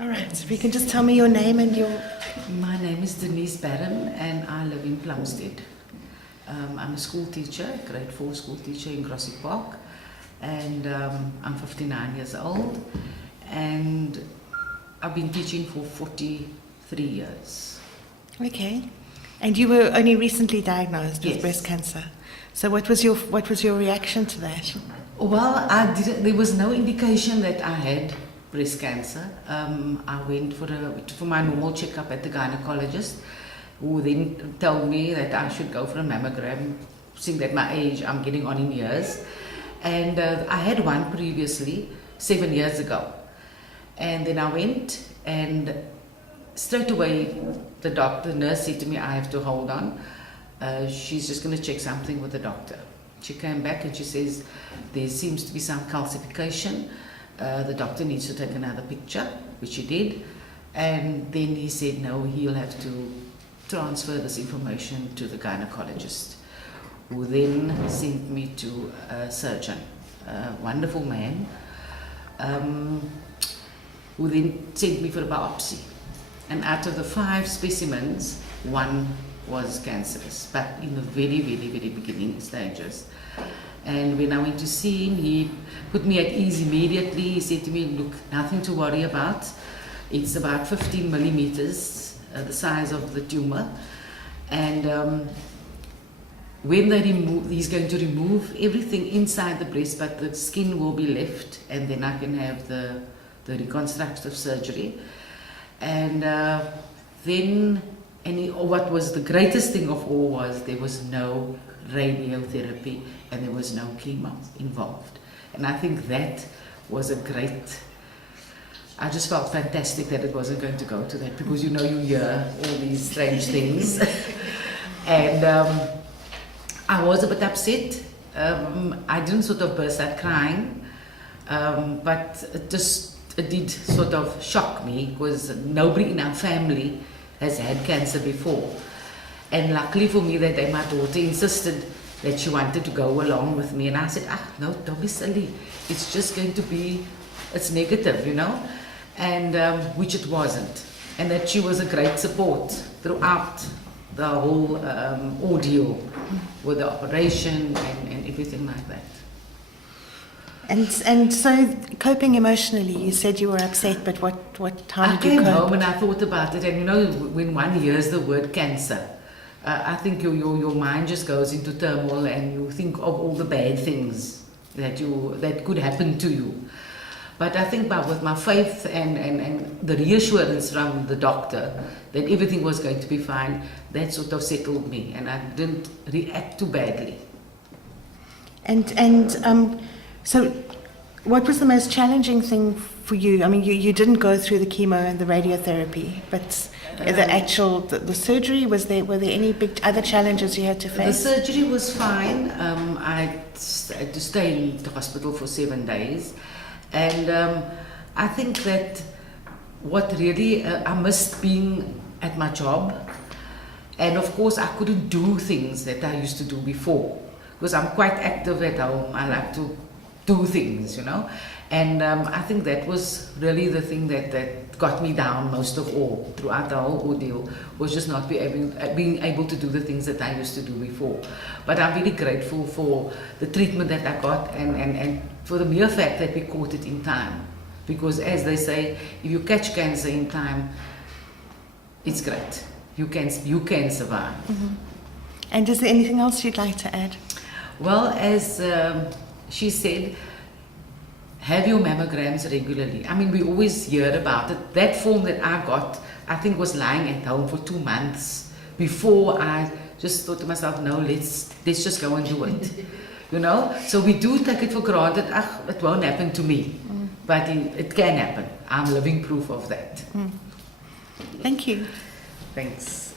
All right, so if you can just tell me your name and your... My name is Denise Barron and I live in Plumstead. I'm a school teacher, grade 4 school teacher in Grassy Park, and I'm 59 years old, and I've been teaching for 43 years. Okay. And you were only recently diagnosed with Yes. breast cancer. So what was your reaction to that? Well, there was no indication that I had breast cancer. I went for my normal checkup at the gynecologist, who then told me that I should go for a mammogram, seeing that my age, I'm getting on in years. And I had one previously, 7 years ago. And then I went, and straight away the nurse said to me, I have to hold on. She's just going to check something with the doctor. She came back and she says, there seems to be some calcification. The doctor needs to take another picture, which he did. And then he said, no, he'll have to transfer this information to the gynecologist, who then sent me to a surgeon, a wonderful man, who then sent me for a biopsy. And out of the 5 specimens, 1 was cancerous, but in the very, very, very beginning stages. And when I went to see him, he put me at ease immediately. He said to me, look, nothing to worry about. It's about 15 millimeters, the size of the tumor. And when they remove, he's going to remove everything inside the breast, but the skin will be left, and then I can have the reconstructive surgery. And what was the greatest thing of all was there was no radiotherapy and there was no chemo involved. And I think that was I just felt fantastic that it wasn't going to go to that, because you hear all these strange things. And I was a bit upset. I didn't sort of burst out crying, but it did sort of shock me, because nobody in our family has had cancer before. And luckily for me that my daughter insisted that she wanted to go along with me. And I said, no, don't be silly. It's just going to be, it's negative, And which it wasn't. And that she was a great support throughout the whole ordeal with the operation and everything like that. And so coping emotionally, you said you were upset, but how did you cope? I came home and I thought about it, and when one hears the word cancer, I think your mind just goes into turmoil, and you think of all the bad things that could happen to you. But I think with my faith and the reassurance from the doctor that everything was going to be fine, that sort of settled me, and I didn't react too badly. So what was the most challenging thing for you? I mean, you didn't go through the chemo and the radiotherapy, but the surgery, were there any big other challenges you had to face? The surgery was fine. I had to stay in the hospital for 7 days. And I think that what really, I missed being at my job. And of course, I couldn't do things that I used to do before, because I'm quite active at home. I like to do things, And I think that was really the thing that got me down most of all throughout the whole ordeal, was just not being able to do the things that I used to do before. But I'm really grateful for the treatment that I got, and for the mere fact that we caught it in time. Because as they say, if you catch cancer in time, it's great. You can survive. Mm-hmm. And is there anything else you'd like to add? Well, as she said, have your mammograms regularly. I mean, we always hear about it. That form that I got, I think, was lying at home for 2 months before I just thought to myself, no, let's just go and do it. So we do take it for granted. It won't happen to me, but it can happen. I'm living proof of that. Thank you. Thanks.